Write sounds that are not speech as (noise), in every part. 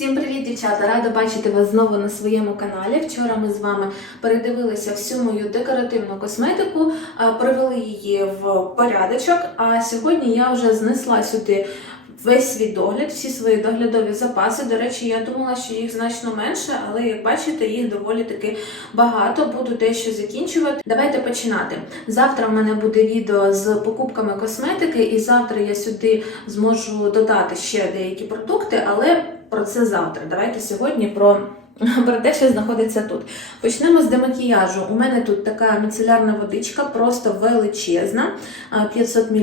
Всім привіт, дівчата! Рада бачити вас знову на своєму каналі. Вчора ми з вами передивилися всю мою декоративну косметику, а, привели її в порядочок. А сьогодні я вже знесла сюди весь свій догляд, всі свої доглядові запаси. До речі, я думала, що їх значно менше, але як бачите, їх доволі таки багато. Буду дещо закінчувати. Давайте починати. Завтра в мене буде відео з покупками косметики, і завтра я сюди зможу додати ще деякі продукти, але про це завтра. Давайте сьогодні про. (laughs) Про те, що знаходиться тут. Почнемо з демакіяжу. У мене тут така міцелярна водичка, просто величезна, 500 мл.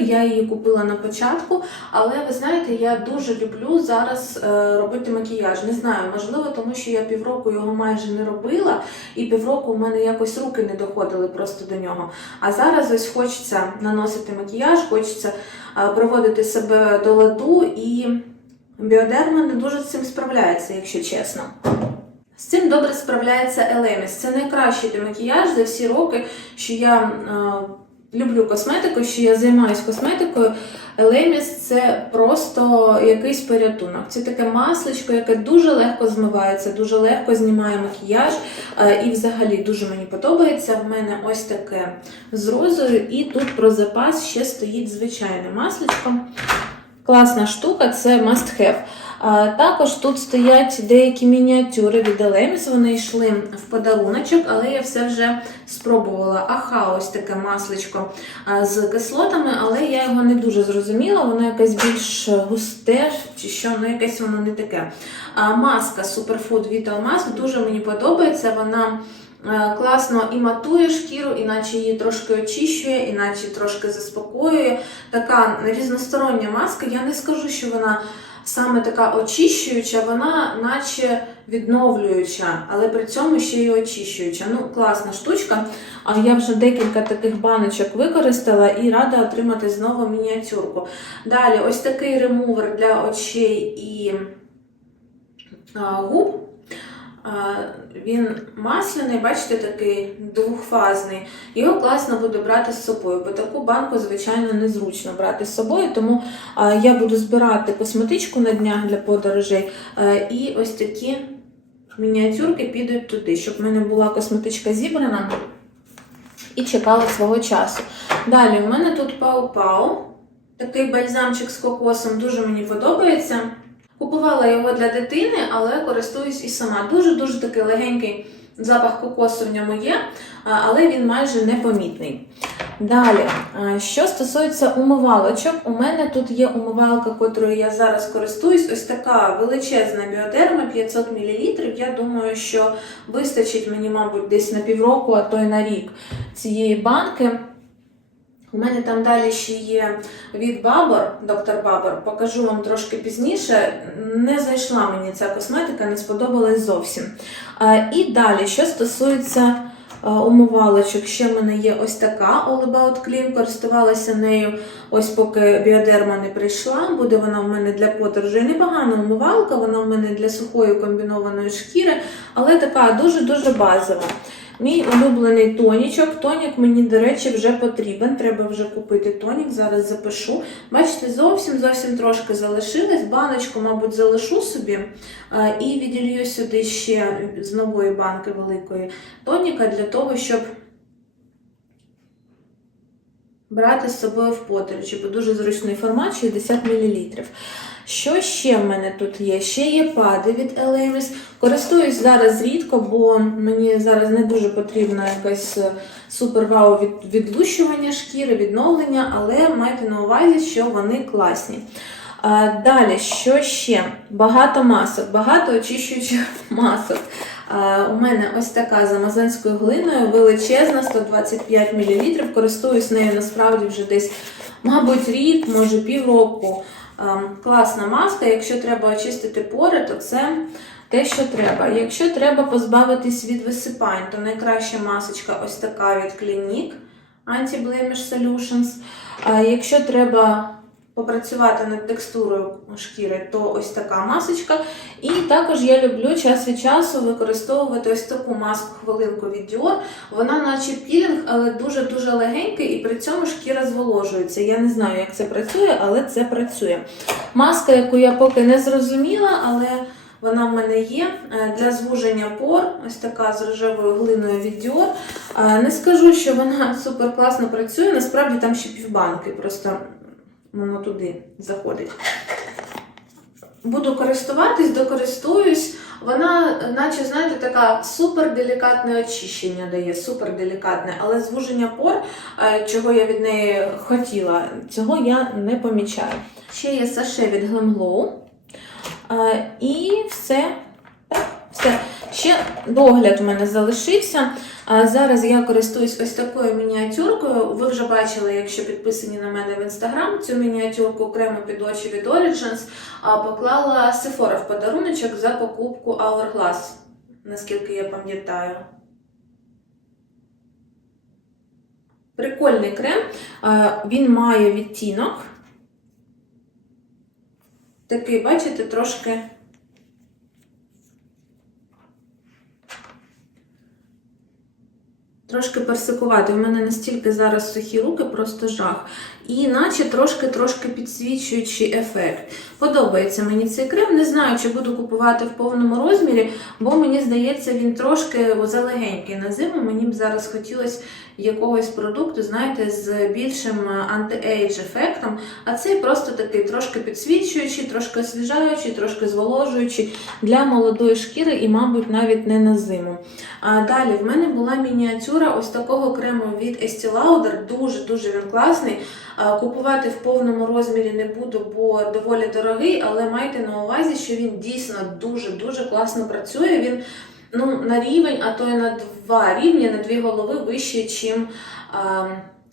Я її купила на початку, але ви знаєте, я дуже люблю зараз е, робити макіяж. Не знаю, можливо, тому що я півроку його майже не робила, і півроку у мене якось руки не доходили просто до нього. А зараз ось хочеться наносити макіяж, хочеться е, приводити себе до ладу і. Біодерма не дуже з цим справляється, якщо чесно. З цим добре справляється Елеміс. Це найкращий демакіяж за всі роки, що я е, люблю косметику, що я займаюся косметикою. Елеміс це просто якийсь порятунок. Це таке масличко, яке дуже легко змивається, дуже легко знімає макіяж. Е, і взагалі дуже мені подобається. В мене ось таке з розою, і тут про запас ще стоїть звичайне масличко. Класна штука, це must have. А, також тут стоять деякі мініатюри від Elemis, вони йшли в подаруночок, але я все вже спробувала. Аха, ось таке масличко з кислотами, але я його не дуже зрозуміла, воно якесь більш густе, чи що, ну якесь воно не таке. А, маска Superfood Vital Mask дуже мені подобається. Вона Класно і матує шкіру, іначе її трошки очищує, іначе трошки заспокоює. Така різностороння маска. Я не скажу, що вона саме така очищуюча, вона наче відновлююча, але при цьому ще й очищуюча. Ну, класна штучка. А я вже декілька таких баночок використала і рада отримати знову мініатюрку. Далі, ось такий ремувер для очей і а, губ. Він масляний, бачите, такий двохфазний. Його класно буде брати з собою, бо таку банку, звичайно, незручно брати з собою. Тому я буду збирати косметичку на днях для подорожей. І ось такі мініатюрки підуть туди, щоб в мене була косметичка зібрана і чекала свого часу. Далі, у мене тут пау-пау. Такий бальзамчик з кокосом дуже мені подобається. Купувала його для дитини, але користуюсь і сама. Дуже-дуже такий легенький запах кокосу в ньому є, але він майже непомітний. Далі, що стосується умивалочок, у мене тут є умивалка, котрою я зараз користуюсь. Ось така величезна біодерма 500 мл. Я думаю, що вистачить мені, мабуть, десь на півроку, а то й на рік цієї банки. У мене там далі ще є від Бабор, доктор Бабор, покажу вам трошки пізніше. Не зайшла мені ця косметика, не сподобалась зовсім. І далі, що стосується умивалочок, ще в мене є ось така All About Clean, користувалася нею ось поки біодерма не прийшла. Буде вона в мене для подорожей. Непогана умивалка, вона в мене для сухої комбінованої шкіри, але така дуже-дуже базова. Мій улюблений тонічок. Тонік мені, до речі, вже потрібен. Треба вже купити тонік. Зараз запишу. Бачите, зовсім зовсім трошки залишилось. Баночку, мабуть, залишу собі е, і віділью сюди ще з нової банки великої тоніка для того, щоб брати з собою в подорожі, бо дуже зручний формат 60 мл. Що ще в мене тут є? Ще є пади від Elemis. Користуюсь зараз рідко, бо мені зараз не дуже потрібно якесь супер-вау від, відлущування шкіри, відновлення, але майте на увазі, що вони класні. А, далі, що ще? Багато масок, багато очищуючих (laughs) масок. А, у мене ось така з амазонською глиною, величезна, 125 мл. Користуюсь нею насправді вже десь, мабуть, рік, може півроку. Ем, класна маска. Якщо треба очистити пори, то це те, що треба. Якщо треба позбавитись від висипань, то найкраща масочка ось така від Clinique Anti-Blemish Solutions. Якщо треба попрацювати над текстурою шкіри, то ось така масочка. І також я люблю час від часу використовувати ось таку маску хвилинку від Dior. Вона наче пілінг, але дуже-дуже легенький, і при цьому шкіра зволожується. Я не знаю, як це працює, але це працює. Маска, яку я поки не зрозуміла, але вона в мене є е, для звуження пор, ось така з рожевою глиною від Dior. Е, Не скажу, що вона (laughs) супер класно працює, насправді там ще півбанки, просто воно туди заходить. Буду користуватись, докористуюсь. Вона, наче, знаєте, така супер делікатне очищення дає, супер делікатне, але звуження пор, е, чого я від неї хотіла, цього я не помічаю. Ще є саше від Glam Glow. Е, І все. Так, все. Ще догляд у мене залишився. А Зараз я користуюсь ось такою мініатюркою. Ви вже бачили, якщо підписані на мене в інстаграм, цю мініатюрку окремо під очі від Origins поклала Sephora в подаруночок за покупку Hourglass, наскільки я пам'ятаю. Прикольний крем. Він має відтінок. Такий, бачите, трошки. Трошки персикувати. У мене настільки зараз сухі руки, просто жах. І наче трошки-трошки підсвічуючий ефект. Подобається мені цей крем. Не знаю, чи буду купувати в повному розмірі, бо мені здається, він трошки залегенький на зиму. Мені б зараз хотілося якогось продукту, знаєте, з більшим анти-ейдж ефектом. А цей просто такий трошки підсвічуючий, трошки освіжаючий, трошки зволожуючий для молодої шкіри і, мабуть, навіть не на зиму. А далі в мене була мініатюра ось такого крему від Estee Lauder. Дуже-дуже він класний. Купувати в повному розмірі не буду, бо доволі дорогий, але майте на увазі, що він дійсно дуже-дуже класно працює. Він ну, на рівень, а то й на два рівні, на дві голови вище, чим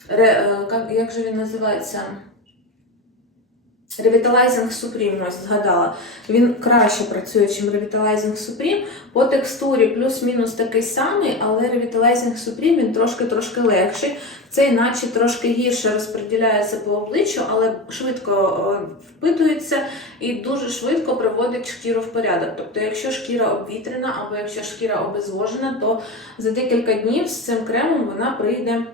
е, як, як же він називається? Revitalizing Supreme, ось згадала. Він краще працює, ніж Revitalizing Supreme. По текстурі плюс-мінус такий самий, але Revitalizing Supreme він трошки-трошки легший. Цей наче трошки гірше розподіляється по обличчю, але швидко е, впитується і дуже швидко приводить шкіру в порядок. Тобто, якщо шкіра обвітрена або якщо шкіра обезвожена, то за декілька днів з цим кремом вона прийде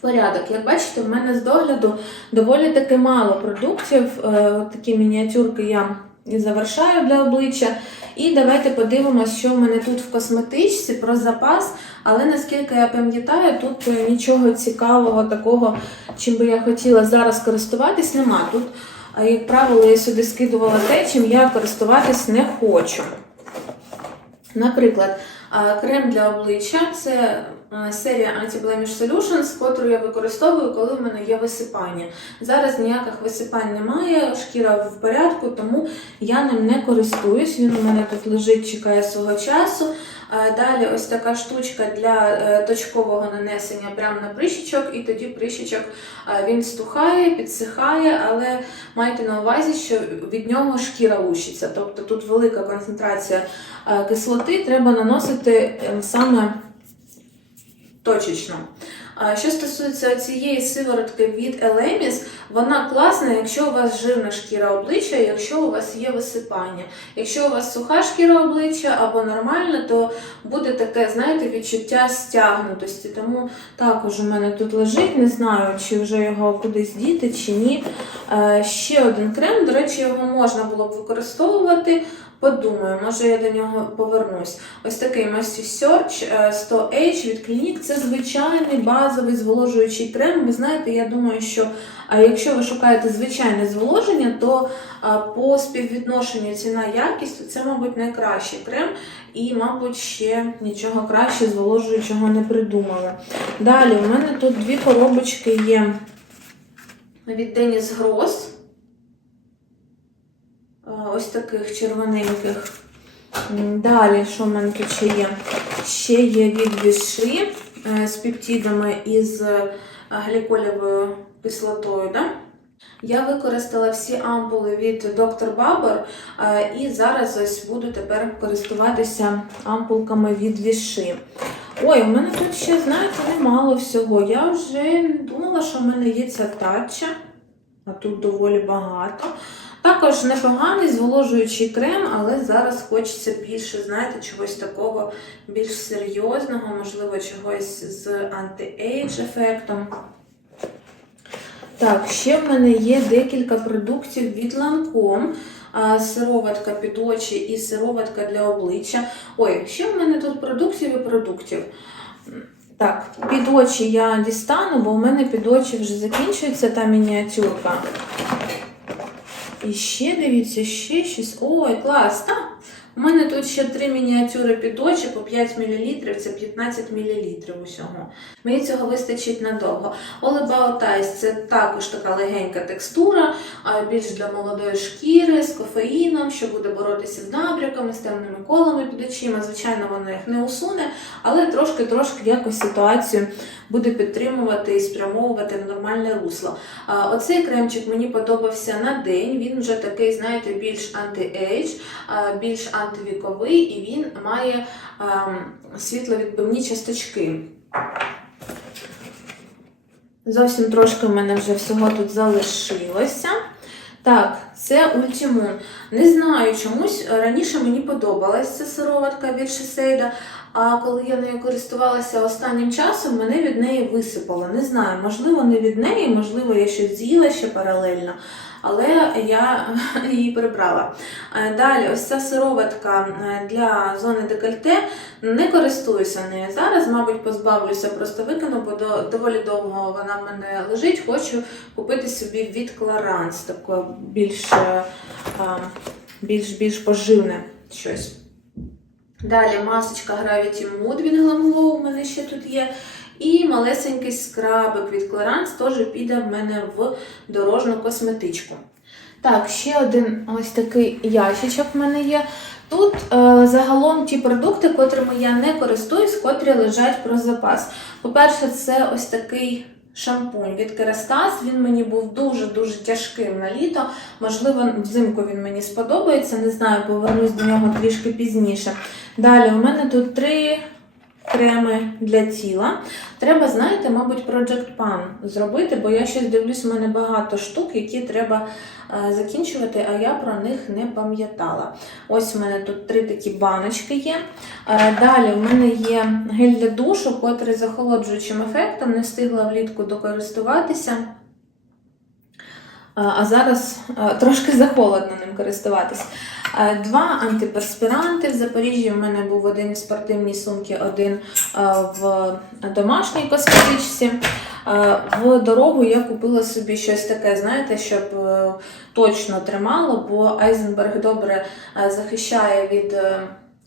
порядок. Як бачите, в мене з догляду доволі таки мало продуктів. Е, от Такі мініатюрки я завершаю для обличчя. І давайте подивимося, що в мене тут в косметичці про запас. Але наскільки я пам'ятаю, тут е, нічого цікавого такого, чим би я хотіла зараз користуватись, нема. Тут, е, як правило, я сюди скидувала те, чим я користуватись не хочу. Наприклад, крем для обличчя це серія Anti-Blemish Solutions, котру я використовую, коли в мене є висипання. Зараз ніяких висипань немає, шкіра в порядку, тому я ним не користуюсь. Він у мене тут лежить, чекає свого часу. Далі ось така штучка для е, точкового нанесення прямо на прищічок, і тоді прищічок а, він стухає, підсихає, але майте на увазі, що від нього шкіра лущиться. Тобто тут велика концентрація е, кислоти, треба наносити е, саме точечно. Що стосується цієї сиворотки від Elemis, вона класна, якщо у вас жирна шкіра обличчя, якщо у вас є висипання. Якщо у вас суха шкіра обличчя або нормальна, то буде таке, знаєте, відчуття стягнутості. Тому також у мене тут лежить, не знаю, чи вже його кудись діти, чи ні. Е, Ще один крем, до речі, його можна було б використовувати. Подумаю, може я до нього повернусь. Ось такий Massive Search е, 100H від Clinique. Це звичайний базовий зволожуючий крем. Ви знаєте, я думаю, що якщо ви шукаєте звичайне зволоження, то по співвідношенню ціна-якість це, мабуть, найкращий крем. І, мабуть, ще нічого краще зволожуючого не придумали. Далі, у мене тут дві коробочки є від Деніс Грос. Таких червоненьких. Далі, що в мене тут ще є? Ще є від Віши е, з пептидами із е, гліколевою кислотою. Да? Я використала всі ампули від Dr. Barber е, і зараз ось буду тепер користуватися ампулками від Віши. Ой, у мене тут ще, знаєте, немало всього. Я вже думала, що в мене є ця тача. а тут доволі багато. Також непоганий зволожуючий крем, але зараз хочеться більше, знаєте, чогось такого більш серйозного, можливо, чогось з анти-ейдж ефектом. Так, ще в мене є декілька продуктів від Lancome. Сироватка під очі і сироватка для обличчя. Ой, ще в мене тут продуктів і продуктів. Так, під очі я дістану, бо в мене під очі вже закінчується та мініатюрка. І ще дивіться, ще щось. Ой, клас! Та, у мене тут ще три мініатюри під очі по 5 мл, це 15 мл усього. Мені цього вистачить надовго. About Eyes – це також така легенька текстура, більш для молодої шкіри, з кофеїном, що буде боротися з набряками, з темними колами під очима. Звичайно, воно їх не усуне, але трошки-трошки якось ситуацію буде підтримувати і спрямовувати в нормальне русло. Оцей кремчик мені подобався на день. Він вже такий, знаєте, більш анти-ейдж, більш антивіковий, і він має ем, світловідбивні часточки. Зовсім трошки в мене вже всього тут залишилося. Так, це Ультимун. Не знаю, чомусь раніше мені подобалася ця сироватка від Шесейда, а коли я нею користувалася останнім часом, мене від неї висипало. Не знаю, можливо, не від неї, можливо, я щось з'їла ще паралельно, але я (laughs) її прибрала. Е, Далі, ось ця сироватка е, для зони декольте. Не користуюся нею зараз, мабуть, позбавлюся, просто викину, бо до, доволі довго вона в мене лежить. Хочу купити собі від Clarins, таке більш, е, більш, більш поживне щось. Далі масочка Gravity Mood від Glam у мене ще тут є. І малесенький скрабик від Clarins теж піде в мене в дорожню косметичку. Так, ще один ось такий ящичок в мене є. Тут е, загалом ті продукти, котрими я не користуюсь, котрі лежать про запас. По-перше, це ось такий шампунь від Kerastase. Він мені був дуже-дуже тяжким на літо. Можливо, взимку він мені сподобається. Не знаю, повернусь до нього трішки пізніше. Далі, у мене тут три креми для тіла. Треба, знаєте, мабуть, Project Pan зробити, бо я щось дивлюсь, у мене багато штук, які треба е, закінчувати, а я про них не пам'ятала. Ось у мене тут три такі баночки є. Е, Далі в мене є гель для душу, котрий з охолоджуючим ефектом, не встигла влітку докористуватися. А зараз трошки захолодно ним користуватись. Два антиперспіранти. В Запоріжжі в мене був один в спортивній сумці, один в домашній косметичці. В дорогу я купила собі щось таке, знаєте, щоб е, точно тримало, бо Айзенберг добре е, захищає від. е,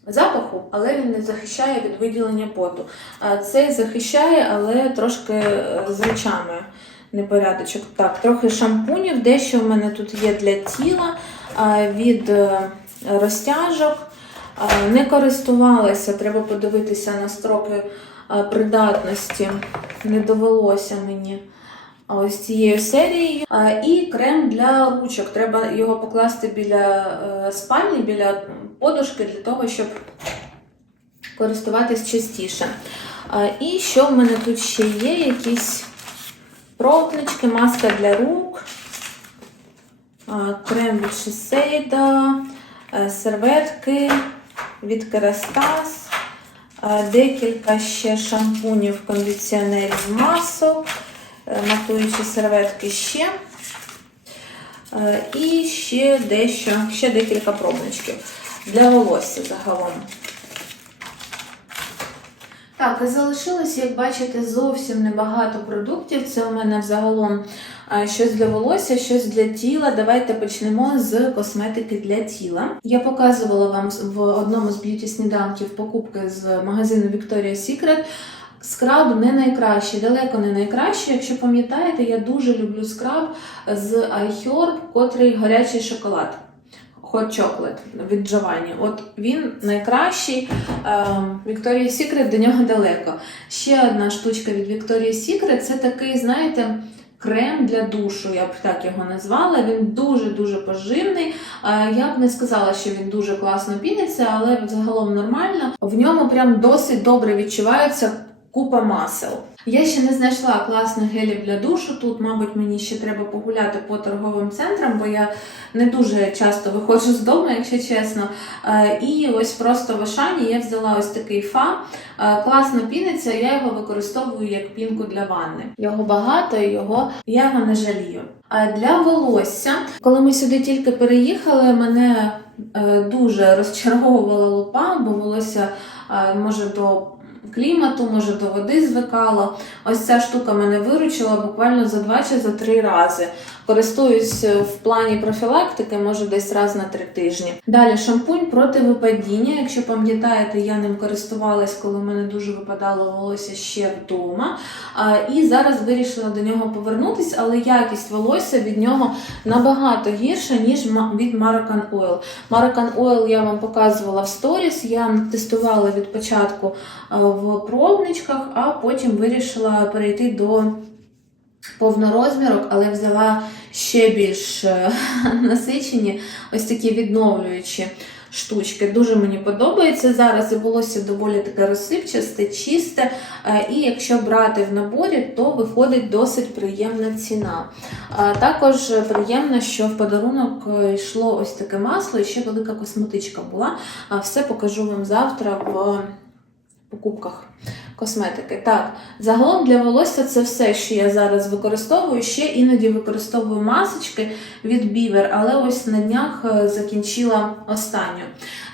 Запаху, але він не захищає від виділення поту. Цей захищає, але трошки з речами непорядочок. Так, трохи шампунів, дещо в мене тут є для тіла від е, розтяжок. Не користувалася, треба подивитися на строки придатності. Не довелося мені ось цією серією. І крем для ручок. Треба його покласти біля е, спальні, біля подушки, для того, щоб користуватись частіше. І що в мене тут ще є? Якісь Провнички, маска для рук, крем від Шисейда, серветки від Керастас, декілька ще шампунів, кондиціонерів, масок, е, матуючі серветки ще. Е, І ще дещо, ще декілька пробничків для волосся загалом. Так, і залишилось, як бачите, зовсім небагато продуктів. Це у мене взагалом е, щось для волосся, щось для тіла. Давайте почнемо з косметики для тіла. Я показувала вам в одному з б'юті сніданків покупки з магазину Victoria's Secret. Скраб не найкращий, далеко не найкращий. Якщо пам'ятаєте, я дуже люблю скраб з iHerb, котрий гарячий шоколад. Hot Chocolate від Giovanni. От він найкращий. Ем, Victoria's Secret до нього далеко. Ще одна штучка від Victoria's Secret це такий, знаєте, крем для душу, я б так його назвала. Він дуже-дуже поживний. Е, Я б не сказала, що він дуже класно піниться, але загалом нормально. В ньому прям досить добре відчувається купа масел. Я ще не знайшла класних гелів для душу. Тут, мабуть, мені ще треба погуляти по торговим центрам, бо я не дуже часто виходжу з дому, якщо чесно. Е, І ось просто в Ашані я взяла ось такий фа. Е, Класно піниться, я його використовую як пінку для ванни. Його багато і його я його не жалію. А для волосся, коли ми сюди тільки переїхали, мене е, дуже розчаровувала лупа, бо волосся може до клімату, може до води звикало. Ось ця штука мене виручила буквально за два чи за три рази. Користуюсь е, в плані профілактики, може десь раз на три тижні. Далі шампунь проти випадіння. Якщо пам'ятаєте, я ним користувалась, коли в мене дуже випадало волосся ще вдома. І зараз вирішила до нього повернутися, але якість волосся від нього набагато гірша, ніж від Maracan Oil. Maracan Oil я вам показувала в сторіс. Я тестувала від початку в пробничках, а потім вирішила перейти до повнорозмірок, але взяла ще більш е, (laughs) насичені, ось такі відновлюючі штучки. Дуже мені подобається зараз. І волосся доволі таке розсипчасте, чисте. Е, І якщо брати в наборі, то виходить досить приємна ціна. Також приємно, що в подарунок е, йшло ось таке масло і ще велика косметичка була. Все покажу вам завтра в покупках косметики. Так, загалом для волосся це все, що я зараз використовую. Ще іноді використовую масочки від Бівер, але ось на днях е, закінчила останню.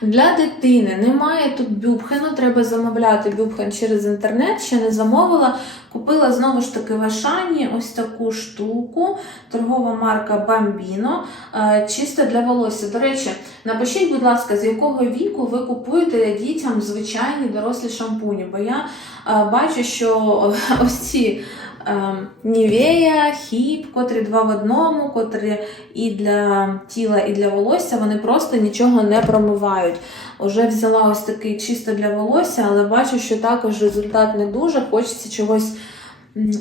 Для дитини немає тут бюбхену, треба замовляти бюбхен через інтернет, ще не замовила. Купила знову ж таки в Ашані ось таку штуку, торгова марка Bambino, е, чисто для волосся. До речі, напишіть, будь ласка, з якого віку ви купуєте дітям звичайні дорослі шампуні, бо я е, бачу, що (laughs) ось ці Нівея, хіп, котрі два в одному, котрі і для тіла, і для волосся, вони просто нічого не промивають. Уже взяла ось такий чисто для волосся, але бачу, що також результат не дуже. Хочеться чогось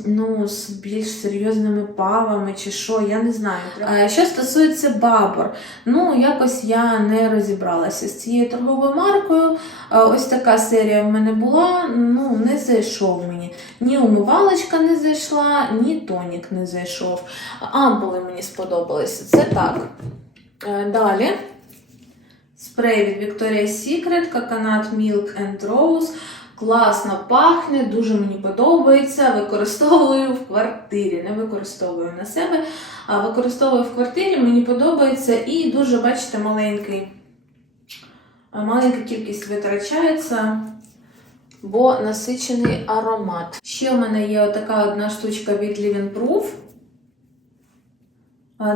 ну, з більш серйозними павами чи що, я не знаю. Е, Що стосується бабор, ну якось я не розібралася з цією торговою маркою. Е, Ось така серія в мене була, ну не зайшов мені. Ні умивалочка не зайшла, ні тонік не зайшов. Ампули мені сподобалися. Це так. Е, Далі. Спрей від Victoria's Secret, Coconut Milk and Rose. Класно пахне, дуже мені подобається. Використовую в квартирі. Не використовую на себе, а використовую в квартирі. Мені подобається і дуже, бачите, маленький. Маленька кількість витрачається, бо насичений аромат. Ще в мене є така одна штучка від Living Proof.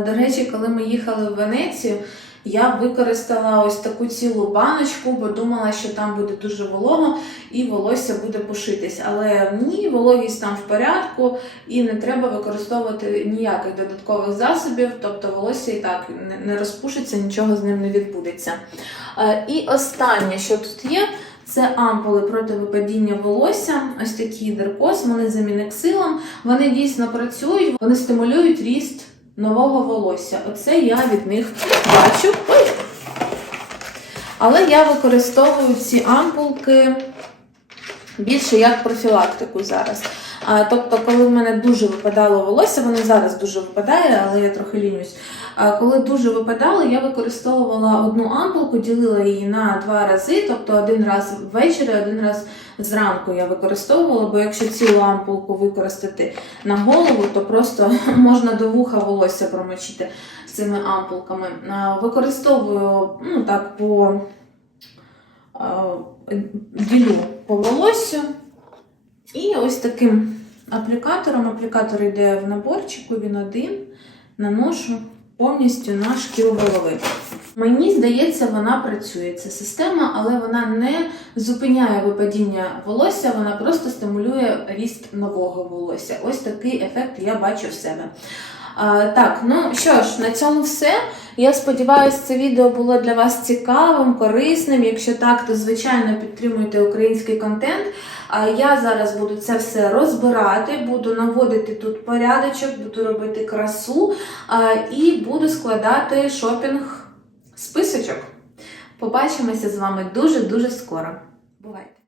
До речі, коли ми їхали в Венецію, я використала ось таку цілу баночку, бо думала, що там буде дуже волого і волосся буде пушитись. Але ні, вологість там в порядку і не треба використовувати ніяких додаткових засобів, тобто волосся і так не- розпушиться, нічого з ним не відбудеться. Е, І останнє, що тут є, це ампули проти випадіння волосся. Ось такі деркос, вони за мінексилом. Вони дійсно працюють, вони стимулюють ріст нового волосся. Оце я від них бачу. Ой! Але я використовую ці ампулки більше як профілактику зараз. А, тобто, коли в мене дуже випадало волосся, воно зараз дуже випадає, але я трохи лінюсь. Коли дуже випадало, я використовувала одну ампулку, ділила її на два рази, тобто один раз ввечері, один раз зранку я використовувала, бо якщо цілу ампулку використати на голову, то просто (laughs) можна до вуха волосся промочити з цими ампулками. Використовую ну, так по ділю по волосю. І ось таким аплікатором. Аплікатор йде в наборчику, він один. Наношу повністю на шкіру голови. Мені здається, вона працює. Ця система, але вона не зупиняє випадіння волосся, вона просто стимулює ріст нового волосся. Ось такий ефект я бачу в себе. А, так, ну що ж, на цьому все. Я сподіваюся, це відео було для вас цікавим, корисним. Якщо так, то звичайно підтримуйте український контент. А я зараз буду це все розбирати, буду наводити тут порядочок, буду робити красу і буду складати шопінг списочок. Побачимося з вами дуже-дуже скоро. Бувайте!